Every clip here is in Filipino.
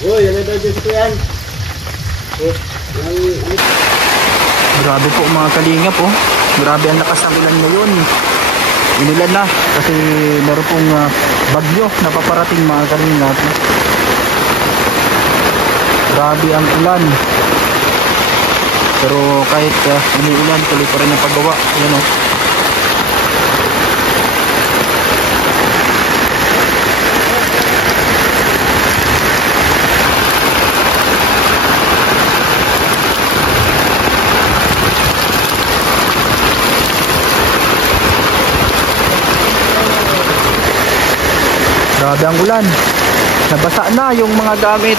Uy, ano daw dito yan? Grabe po mga kalingap po. Grabe ang lakas ng ulan ngayon. Inulan na kasi meron pong bagyo na paparating mga kalingap. Grabe ang ulan. Pero kahit umuulan, tuloy pa rin ang paggawa. Ayan o. Grabe ang ulan. Nabasa na yung mga gamit.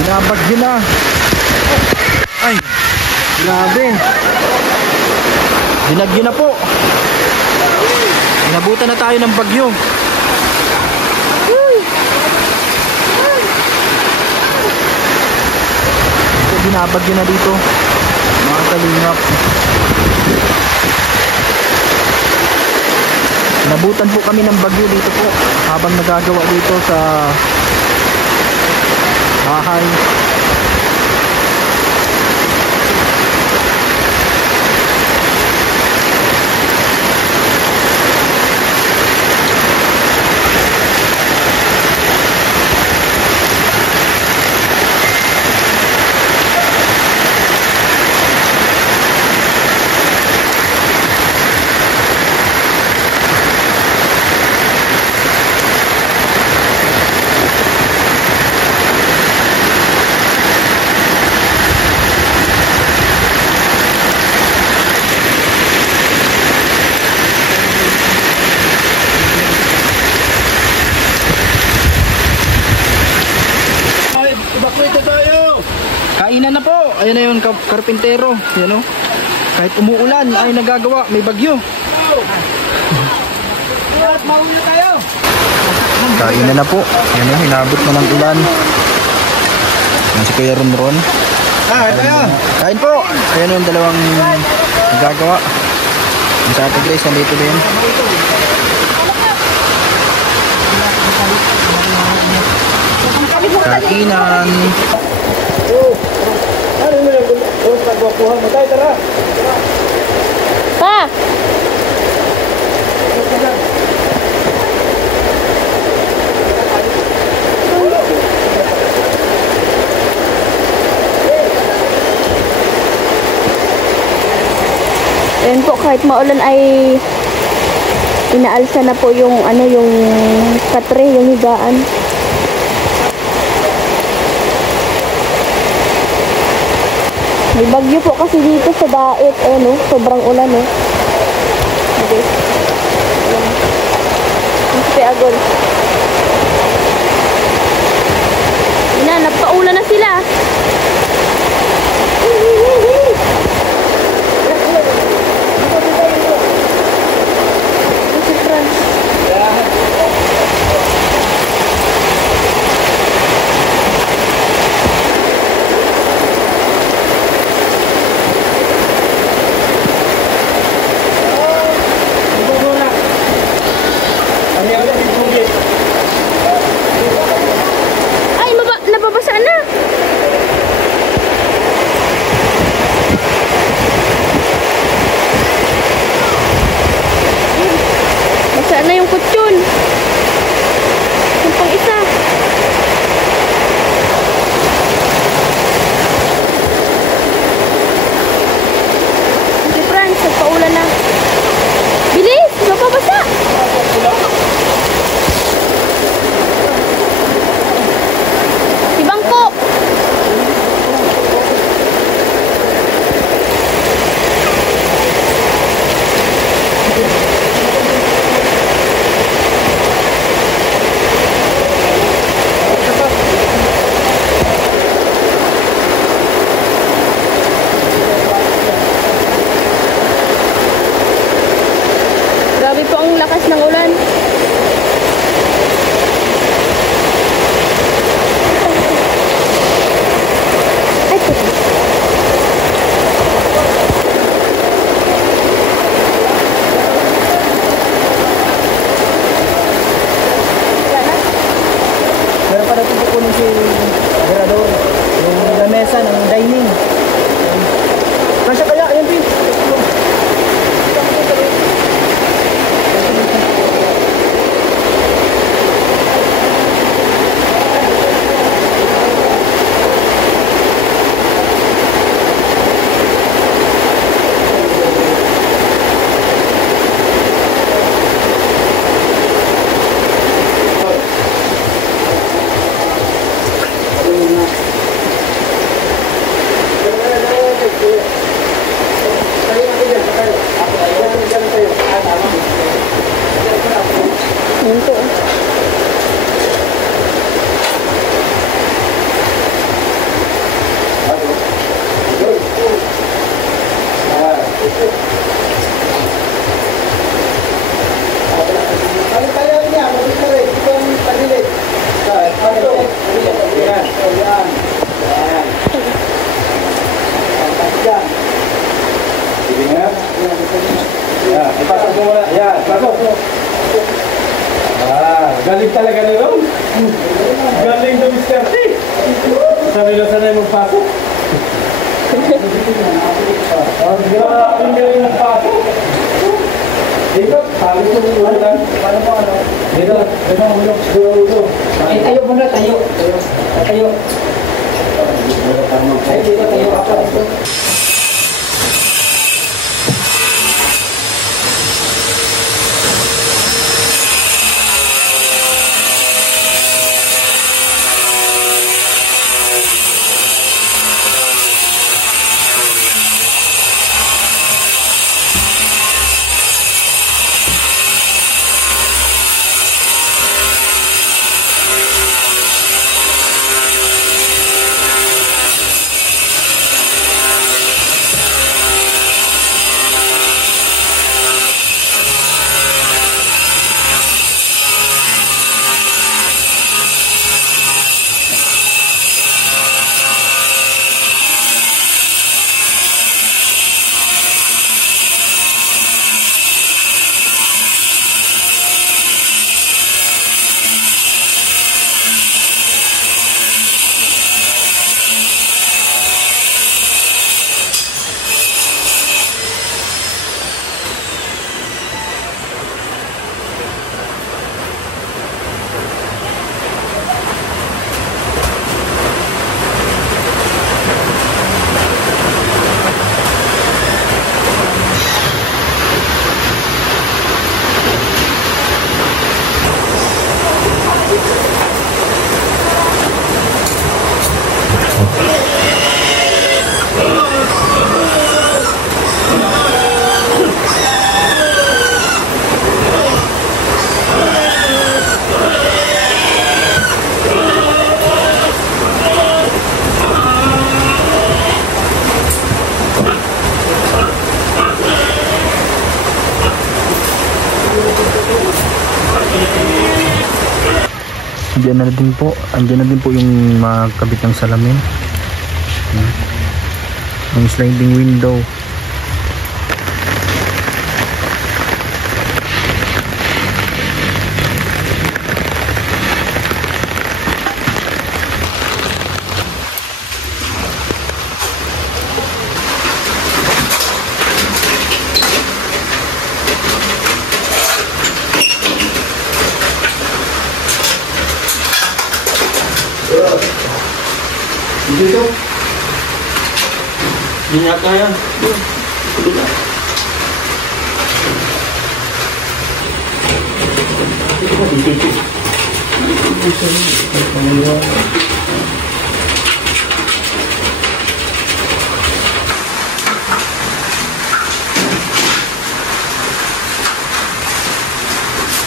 Binabagyo na. Ay, grabe. Binagyo na po. Inabutan na tayo ng bagyo. Binabagyo na dito mga kalingap. Nabutan po kami ng bagyo dito po habang nagagawa dito sa bahay. Kainan na po. Ayan na yung karpintero. Ayan o. Kahit umuulan ay nagagawa. May bagyo. Kainan na po. Ayan o. Hinabot na ng ulan. Ayan si Kuya Ronron. Kain po. Ayan o yung dalawang nagagawa. Yung sa Ate Grace nandito din. Kainan. Pa! Ayan po, kahit maulan ay inaalsa na po yung yung katre, yung higaan. May bagyo po kasi dito sa Daet, sobrang ulan Okay. Ang agol. Nagpaulan na sila. Ay, nababasa na. Galing talaga na yun. Galing na Mr. T. Sabi na sanay magpasok. Ang galing magpasok. Dito, sabi ko yung ulan. Paano po ano? Dito, ulo. Ay, tayo muna, tayo. Tayo. Ay, dito, tayo. Ako, dito. Andiyan na din po yung makabit ng salamin. Yung sliding window. Dito. Minyak na yan.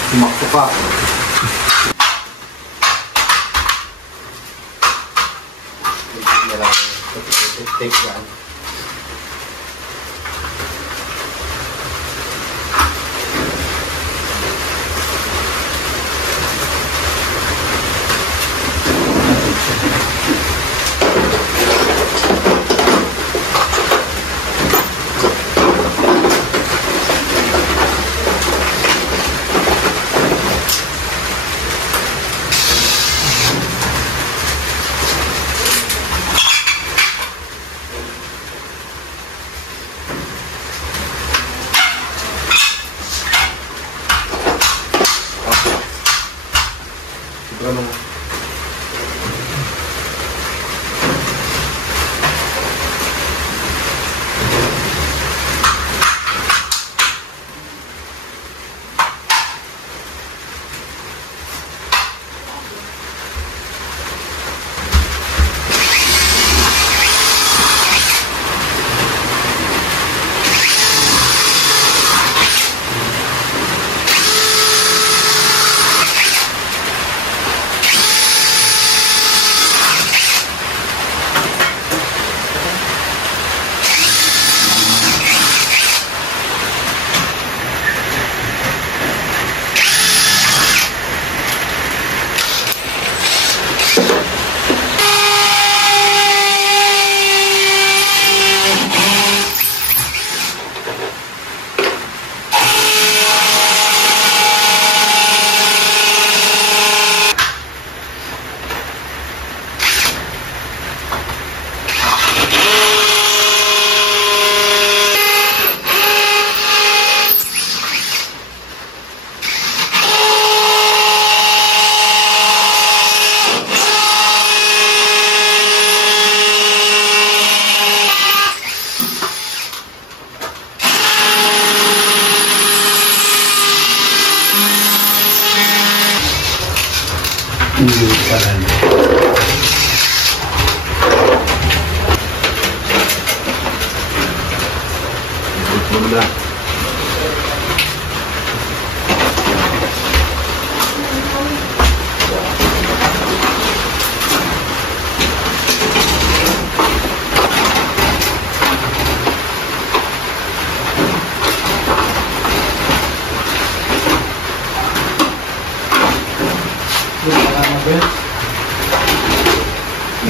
Tumakbo pa. Take yan.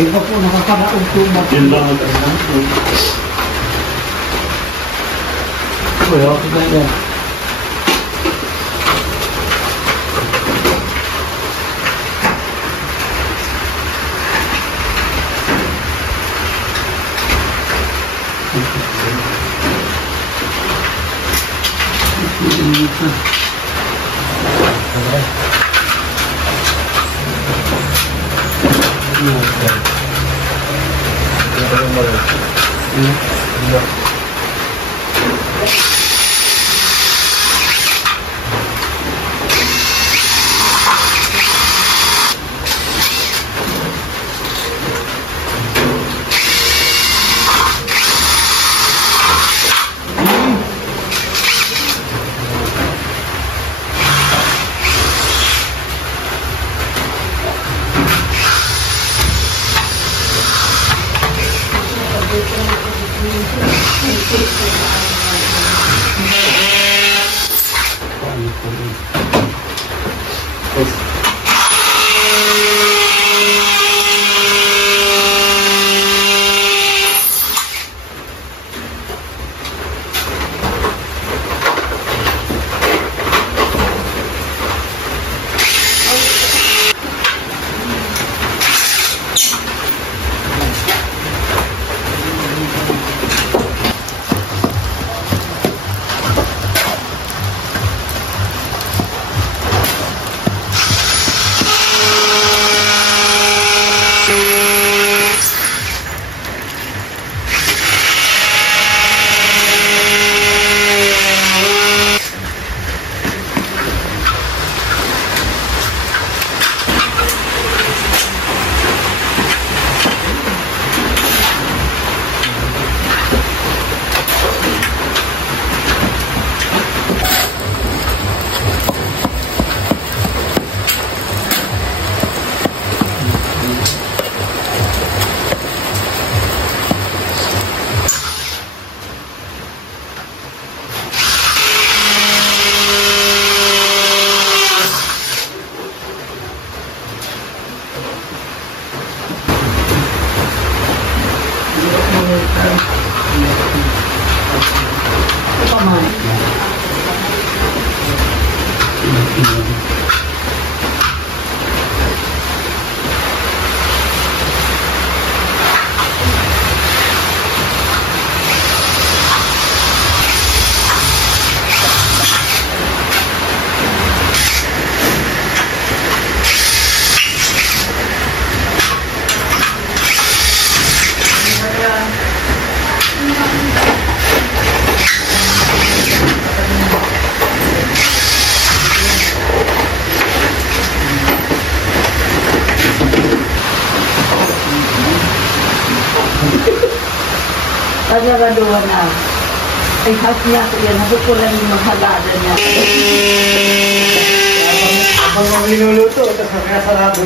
Iba po, nakakaraong tumag. Yun lang ang tanong. Wala ako na yan. Pagkakaduwa na, ay half niya ko yan, nabukulan yung maghalada niya. Habang mo minuluto, ito sa kaya sarado.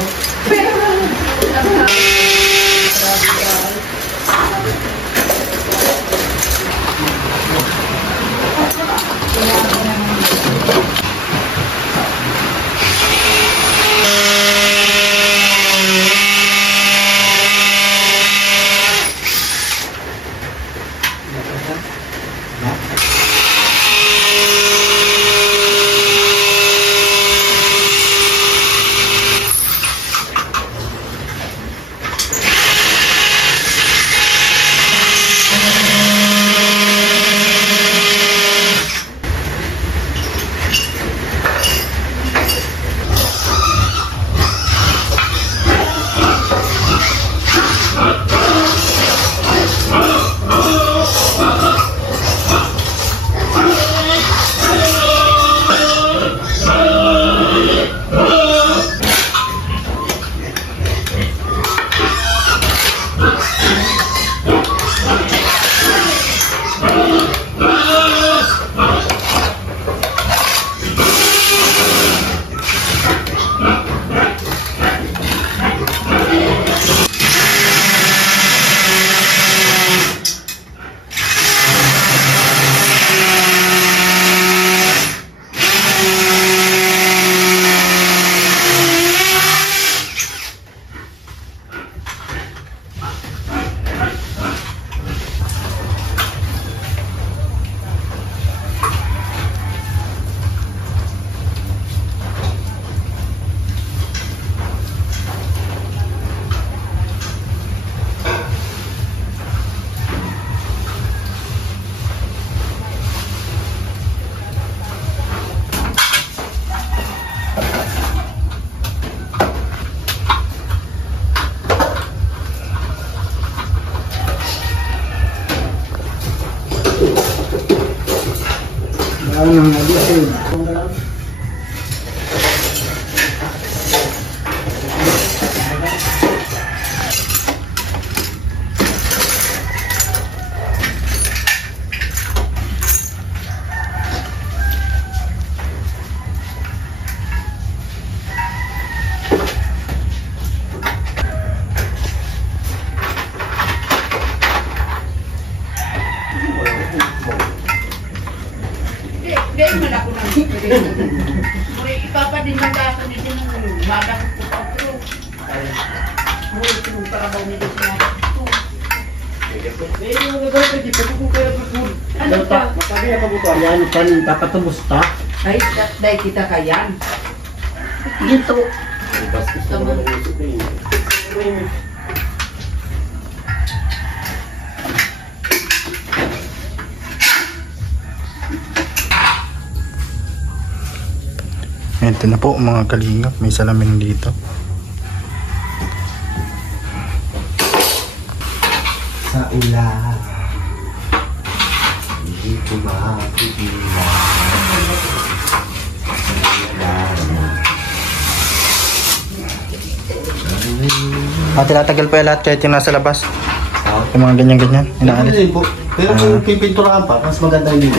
Hindi man ako nang ipapadingan ako dito ng bata ko po pa pero ito yung trabaho nito siya. Yung nagawin dito, kung kaya gusto. Ano ka? Matabi ako buto. Yan, pan papatubos ta. Ay, dahil kita kayan. Dito. Ito na po mga kalingap, may salamin dito. Sa ulan, hindi ko mapigilan. Tinatagal pa yung lahat kahit yung nasa labas. Yung mga ganyan-ganyan, inaalis. Hindi po. Pero kung pipinturahan pa, mas maganda yun.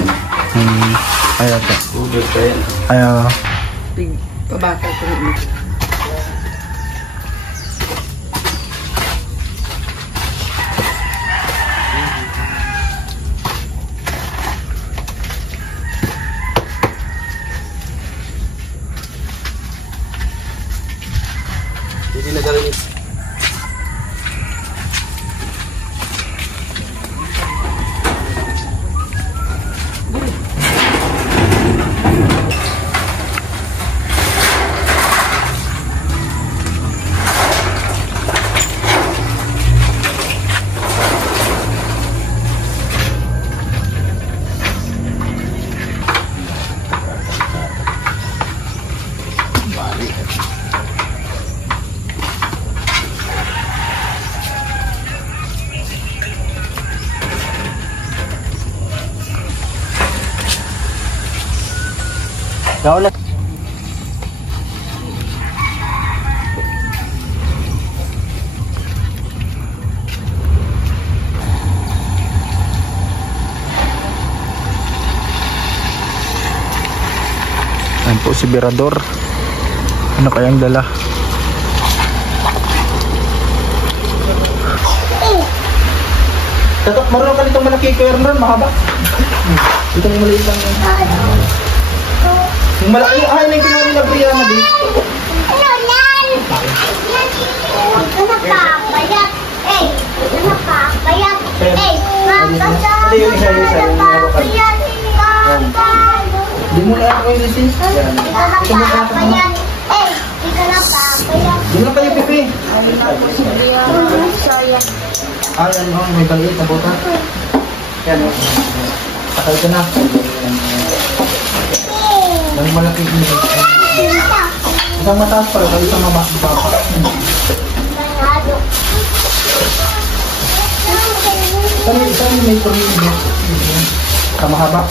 Ayaw po. Uber pa yan. Ayaw. Pabaka ko rin. Hindi na galing. Kaulat. Ayan po si Berador. Ano kayang dala? Tatok, marunong ka nitong malaki ko Ernon, mahaba. Itong maliit lang. Yung malaki, na yung pinawin na Brianna din. Hindi mo na ako yung lisis. Hindi mo kayo pipi. Ayan mo, may baliit na bota. Yan o. Sakay ka na. Ang malaki yung isang mataas pala, kaya isang mababa. Isang may pamilya. Sa mahaba.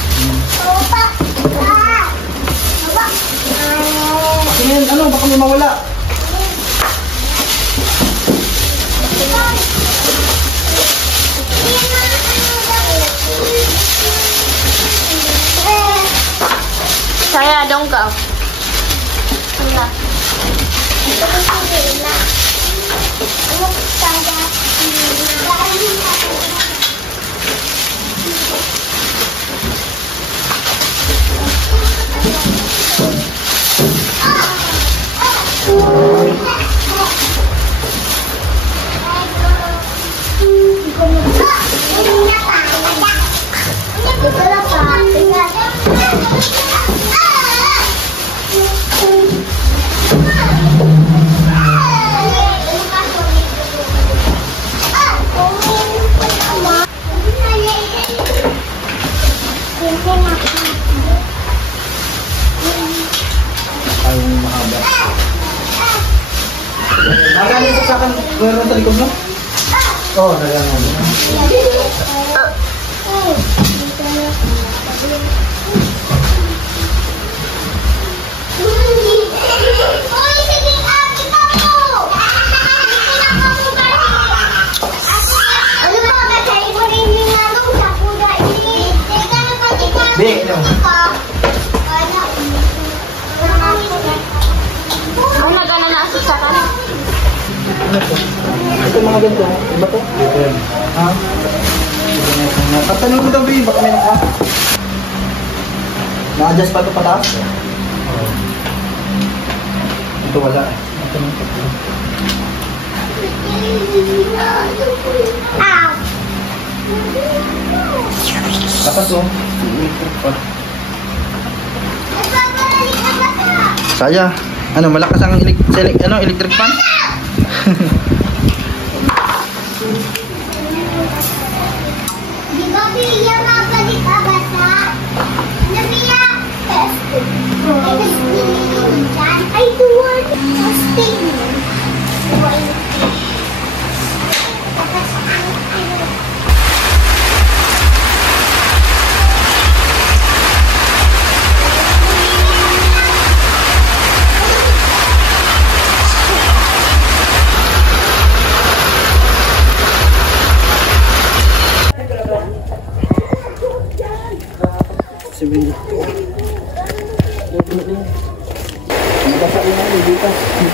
Ayan, ano, baka may mawala. Saya dong kau. Enggak. Itu kan sendiri lah. Kamu saya. Nagaling ko sa akin, meron sa likod mo? Oo, nagaling mo. Ang nagana na sa saka. Ito mga ganito. Iba to? Ha? Tatanong mo daw, Bri. Baka may naka. Na-adjust pa ito pataas? Ito wala. Tapos oh. Saya. Ano, malakas ang electric fan? Di ba Pia mabalik ka bata? Na Pia? I do want to stay.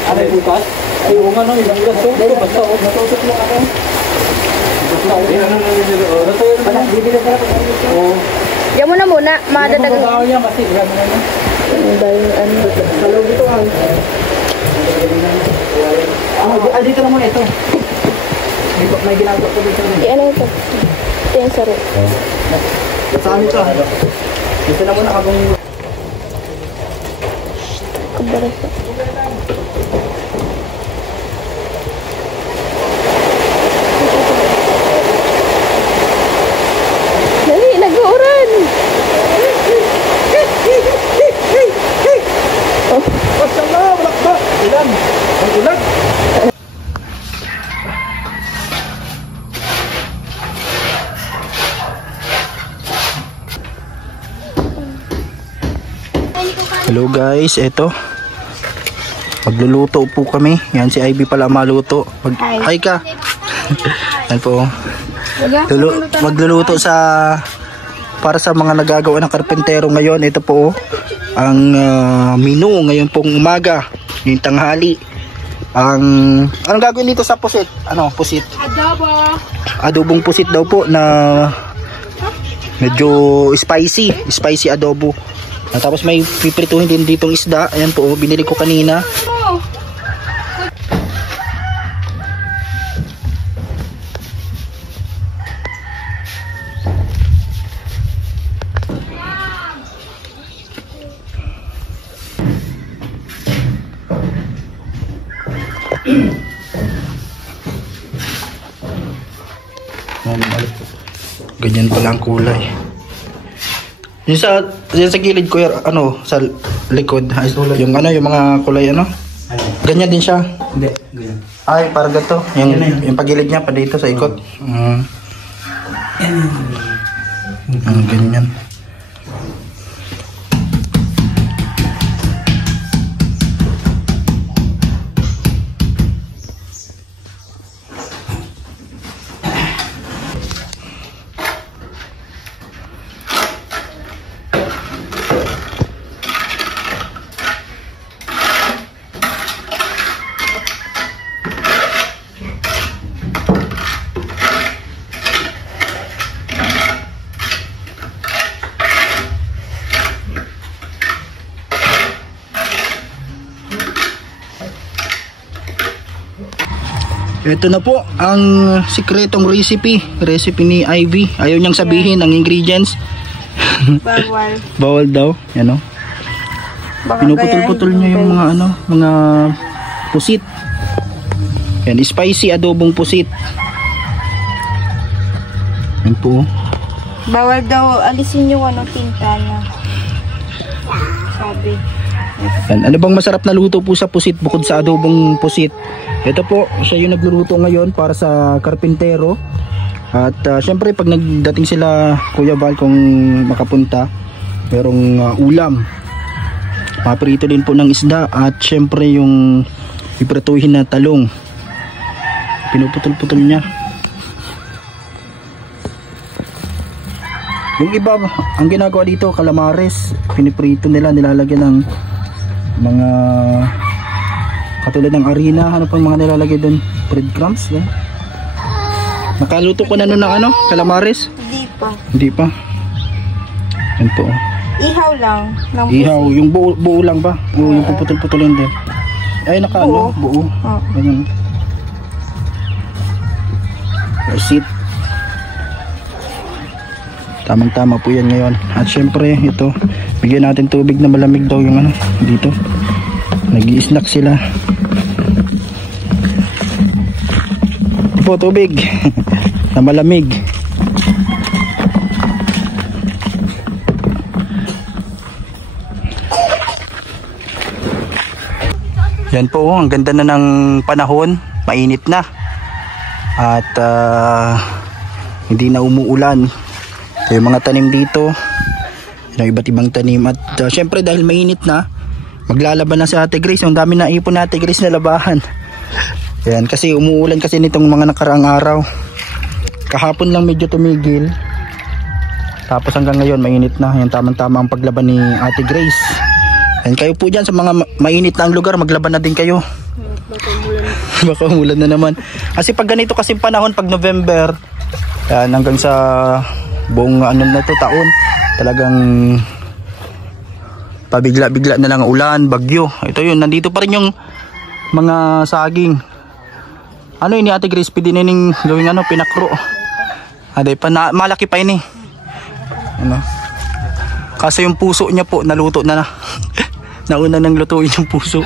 Ano yung bukas? Ay, oo nga no, yung bukas to. Basta o, natutok mo ako. Basta o. Natutok mo ako. Bibili ka lang. Oo. Diyan mo na muna, madadag. Ito mo niya kasi, grabe na niya. Sa loob ito ang. Dito na muna ito. May ginagawa ko dito. Ano ito? Ito yung saro. Sa amin ito. Dito na muna kabang. Kabaras pa. Dali, nag-uuran! Oh. Masyaallah, malakba! Ilan? Ang ulan? Hello guys, eto. Magluluto po kami. Yan si Ivy pala maluto. Hi ka. Yan po. Magluluto sa para sa mga nagagawa ng karpentero ngayon. Ito po ang menu ngayon pong umaga, yung tanghali. Anong gagawin dito sa pusit? Ano, pusit? Adobo. Adobong pusit daw po na medyo spicy adobo. Tapos may piprituhin din ditong isda. Ayan po, binili ko kanina. Ganyan pala ang kulay. Yung sa gilid ko, sa likod, yung yung mga kulay ganyan din siya. Hindi, ganyan. Ay, parang ganito. Yung pagilid niya pa dito sa ikot. Ganyan. Ito na po ang sikretong recipe ni Ivy. Ayaw niyang sabihin ang ingredients. Bawal. Bawal daw, yan o. Pinuputol-putol niya yung mga pusit. Yan, spicy adobong pusit. Yan po. Bawal daw, alisin yung tinta na. Sabi. Yan, ano bang masarap na luto po sa pusit bukod sa adobong pusit? Ito po, siya yung nagluluto ngayon para sa karpintero. At syempre pag nagdating sila Kuya Val kung makapunta, merong ulam. Maprito din po ng isda at syempre yung iprituhin na talong. Pinuputol-putol niya. Yung iba, ang ginagawa dito, calamares. Piniprito nila, nilalagyan ng mga katulad ng harina. Ano pang mga nilalagay doon? Breadcrumbs? Nakaluto ko na nun ng ano? Calamares? Hindi pa. Hindi pa. Yan po. Ihaw lang. Ihaw, yung buo lang ba? O yung puputol-putulin din? Ay, ano? Buo. Ganyan. Proceed. Tamang-tama po yan ngayon. At syempre, ito, bigyan natin tubig na malamig daw yung ano, dito. Nag-i-snack sila. Ito po, tubig na malamig. Yan po, ang ganda na ng panahon. Mainit na. At hindi na umuulan. Yung mga tanim dito, yung iba't ibang tanim. At syempre dahil mainit na, maglalaban na si Ate Grace. Yung dami na ipon na Ate Grace na labahan. Yan, kasi umuulan kasi nitong mga nakaraang araw. Kahapon lang medyo tumigil. Tapos hanggang ngayon mainit na. Yan, tamang-tama ang paglaban ni Ate Grace. Yan, kayo po dyan sa mga mainit na ang lugar, maglaban na din kayo. Baka umulan na naman. Kasi pag ganito kasi panahon, pag November, yan, hanggang sa buong ano na to taon, talagang pabigla-bigla na lang ang ulan, bagyo. Ito yun, nandito pa rin yung mga saging. Ano yun ni Ate Grace, pwede na yung gawing ano, pinakro. Aday pa, malaki pa yun eh. Ano? Kasi yung puso niya po, naluto na na. Nauna nang lutuin yung puso.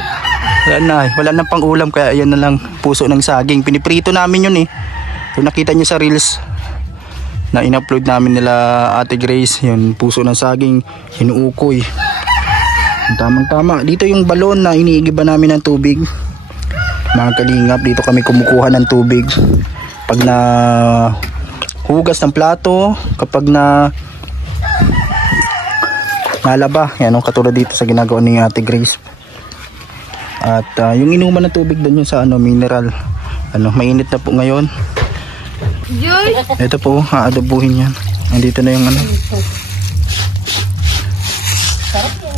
Wala na pang ulam, kaya yan na lang, puso ng saging. Piniprito namin yun eh. Kung nakita nyo sa reels na in-upload namin nila Ate Grace, yung puso ng saging, hinuukoy. Tamang-tama. Dito yung balon na iniigiba namin ng tubig. Mga kalingap, dito kami kumukuha ng tubig. Pag na hugas ng plato, kapag na nalaba, yan o, katulad dito sa ginagawa ni Ate Grace. At yung inuman ng tubig doon yung sa ano, mineral. Ano, mainit na po ngayon. Ito po, aadobuhin yan. Nandito na yung ano.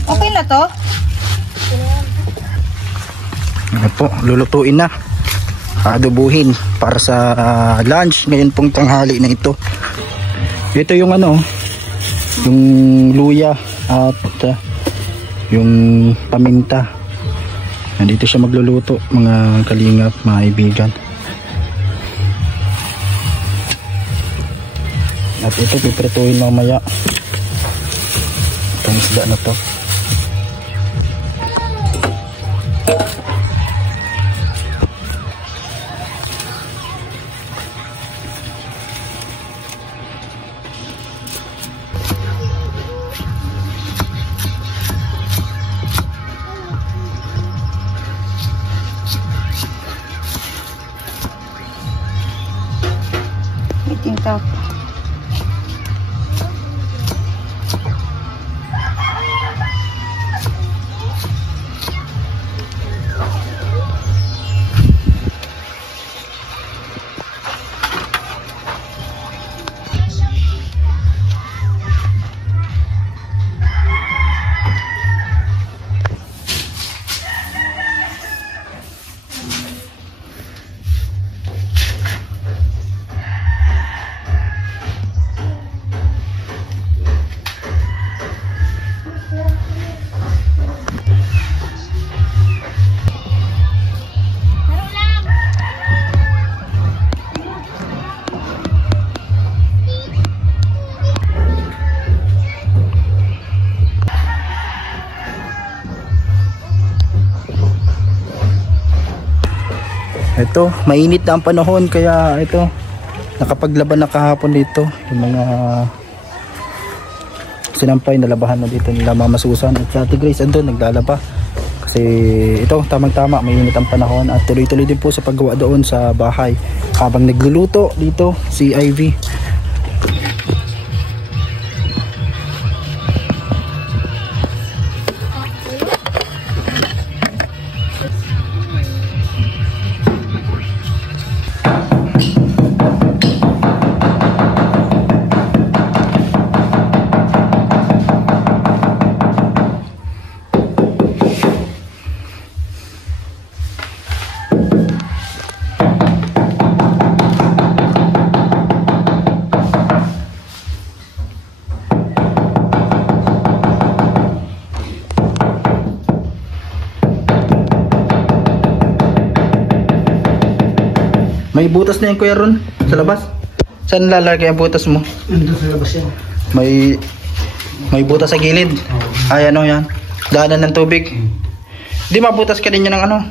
Okay na to? Ano po, lulutuin na. Aadobuhin para sa lunch ngayon pong tanghali na ito. Ito yung ano, yung luya at yung paminta. Nandito siya magluluto, mga kalingap, mga kaibigan. At ito piprituhin mamaya. Itong isda na to. Meeting top. Ito, mainit na ang panahon, kaya ito, nakapaglaban na kahapon dito. Yung mga sinampay, nalabahan na dito nila Mama Susan at Ate Grace andun, naglalaba. Kasi ito, tamang-tama, mainit ang panahon at tuloy-tuloy din po sa paggawa doon sa bahay. Habang nagluluto dito, si Ivy. May butas na yan, Kuya Ron, sa labas. Saan lalagay ang butas mo? Nandun sa labas yan. May butas sa gilid. Ay, ano yan? Daanan ng tubig. Di mabutas ka din yan ng ano?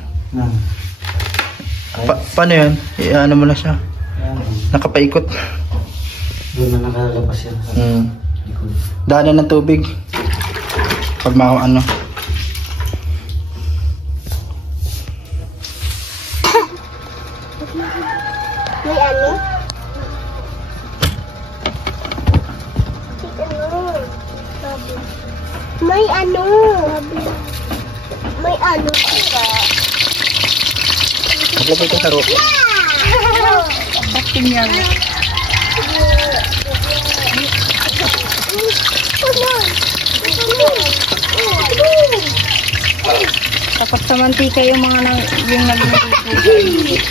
Paano yan? Ano mo na siya? Nakapaikot. Doon na nakalabas yan. Daanan ng tubig. Pag ano. May ano? May ano? May ano? Maglagay ka sa rope. Bakit niya? Tapos sa mantika yung mga yung nag-ibig.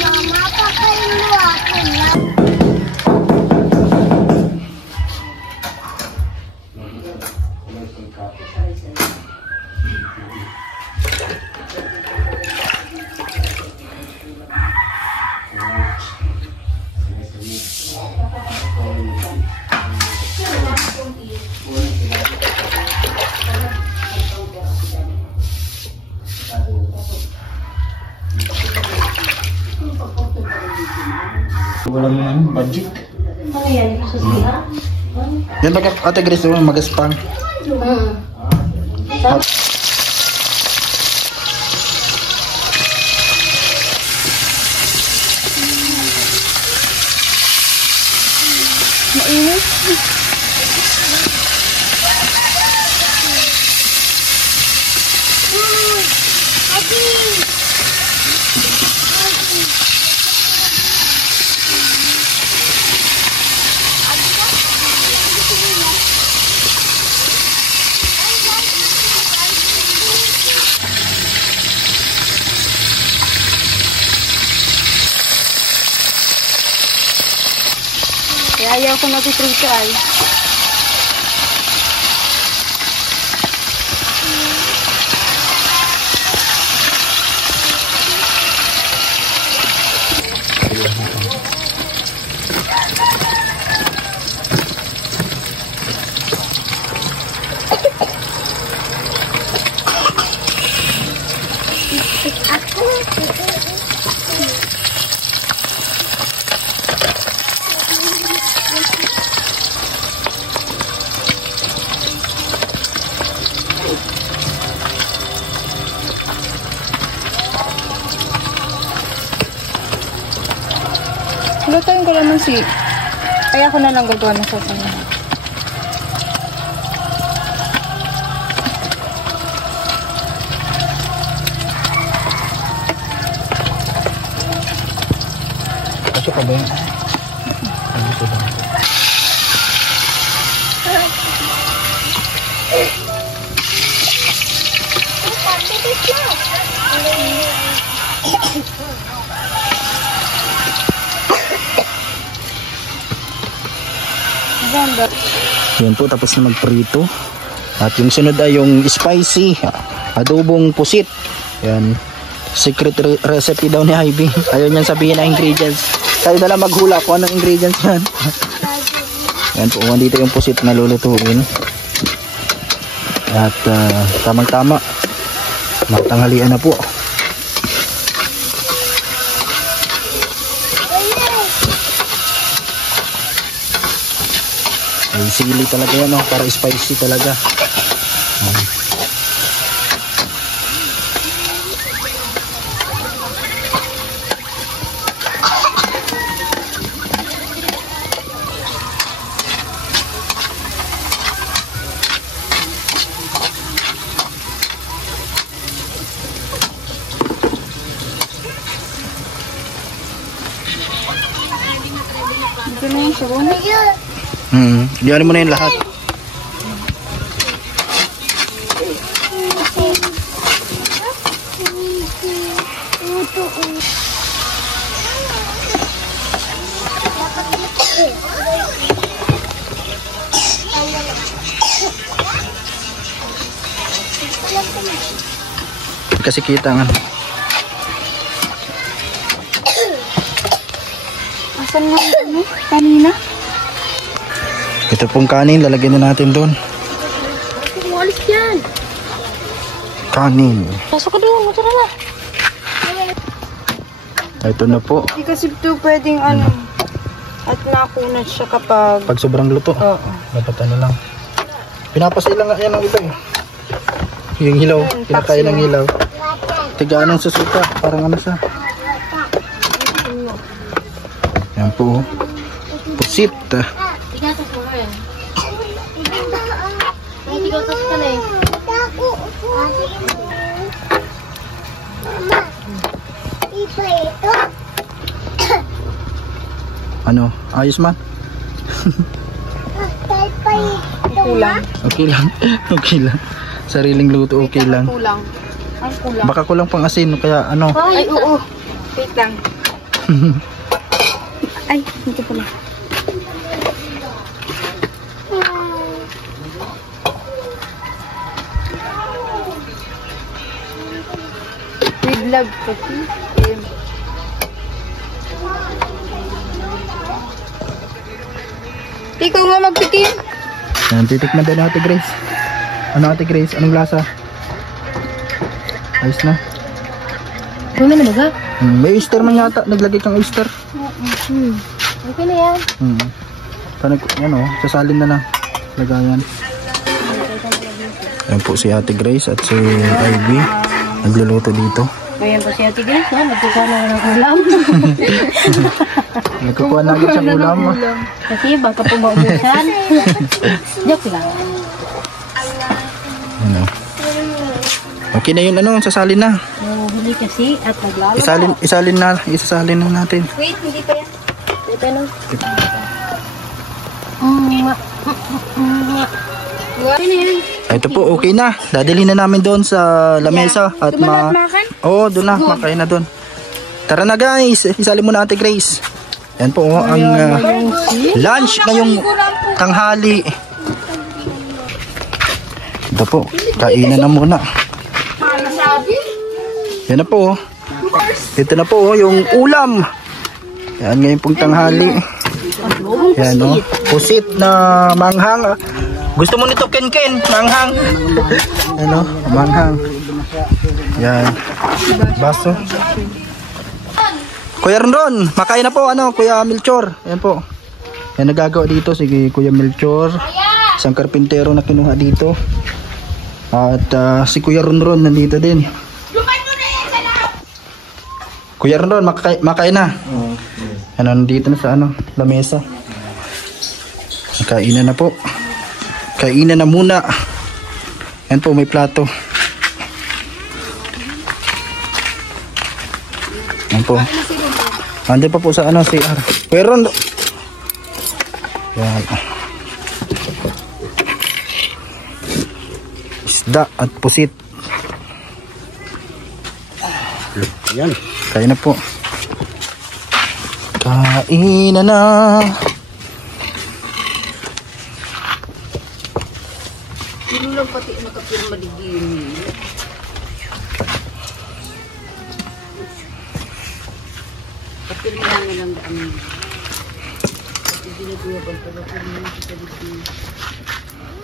Mama, pakain mo ako. Walang ano, budget. Yan ba Ate Grace, magaspang. Mainit. Kaya ayaw ko nagtitrito ay. Lutuin ko naman kaya ako na lang gagawa ng sasanin. Kasi pa ba yun? Yan po, tapos na magprito. At yung sunod ay yung spicy adobong pusit. Yan, secret recipe daw ni Ivy. Ayaw niyan sabihin ang ingredients. Tayo na lang maghula kung anong ingredients yan. Yan po, dito yung pusit na lulutuin. At tamang tama, magtanghalian na po. Ay, sili talaga yan, oh, para spicy talaga. Ito na yung sabon. Diyan mo na yung lahat. Kasi kita nga. Asan nga ano? Kanina? Ito pong kanin, lalagyan na natin doon. Walis yan. Kanin. Pasok ka doon, motor na. Ito na po. Hindi kasi ito pwedeng ano. At nakunat siya kapag... Pag sobrang luto. Oo. Dapat ano lang. Pinapasailan nga yan ng iba eh. Yung hilaw. Pinakain ng hilaw. Tigaan ng susuka. Parang ano siya. Yan po. Pusit. Tigatas mo ka yan. Tigatas ka na eh. Mama, iba ito. Ano? Ayos man? Pa ito, ma. Okay lang. Okay lang. Sariling luto okay lang. Kulang. Ang kulang. Baka kulang pang asin. Kaya ano. Ay, oo. Wait lang. Ay, dito pala. With love, Sophie. Ikaw nga magtikim. Yan, titikman din Ate Grace. Ano Ate Grace? Anong lasa? Ayos na. Kung naman naga? May oyster man yata. Naglagay kang oyster. Okay na yan. Ano, sasalin na lang. Lagayan. Ayan po si Ate Grace at si Ivy. Nagluluto dito. Ngayon pa si Ate Grace, no? Magkukana na ng ulam. Nagkukuha na agad siyang ulam. Kasi baka po maubusan. Joke lang. Ano. Okay na yun, ano, sasalin na. Huli kasi at naglalo. Isasalin na natin. Wait, hindi pa yan. Wait, ano? Ito po, okay na. Dadalhin na namin doon sa lamesa. At Oo, doon na. Makain na doon. Tara na guys. Isalin mo na Ate Grace. Yan po, ang lunch ngayong tanghali. Ito po, kainan na muna. Yan na po. Ito na po, yung ulam. Yan ngayon pong tanghali. Yan o, pusit na manghang. Gusto mo nito Ken? Manghang. Ano? Manghang. Yan. Baso. Kuya Ron, makain na po ano, Kuya Melchor. Yan po. Yan nagagawa dito si Kuya Melchor. Isang karpintero na kinuha dito. At si Kuya Ron nandito din. Kuya Ron, makain na. Ano, nandito na sa ano, lamesa. Kainan na po. Kainan na muna. Yan po, may plato. Yan po. Andiyan pa po sa ano, CR. Pero yan. Isda at pusit. Yan. Kain na po. Kainan na. Lang pati nakapirma digin. Kapirma namin lang kami.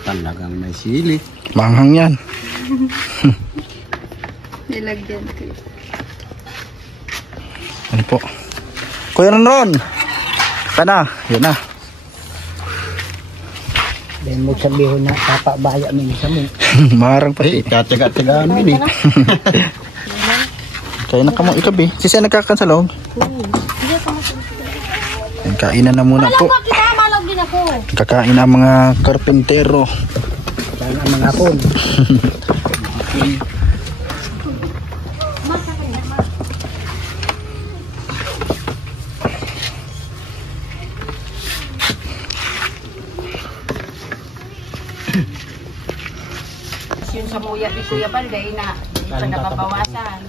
Talagang may sili. Manghang yan. Nilagyan ko. Ano po? Kuya Ron. Kana, yan na. Dahil mo sabihin na papabaya mo sa mo. Marang pati. Tataga-tagaan mo eh. Kaya na kamo ikabi. Sisi nagkakan sa loob. Kainan na muna po. Kakain ang mga karpentero. Sana mga hapon. Yung sa muya ni Kuya Balday na di pa nababawasan.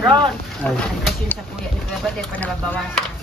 Ron, ang yun sa kuya ni Kuya Balday pa nababawasan.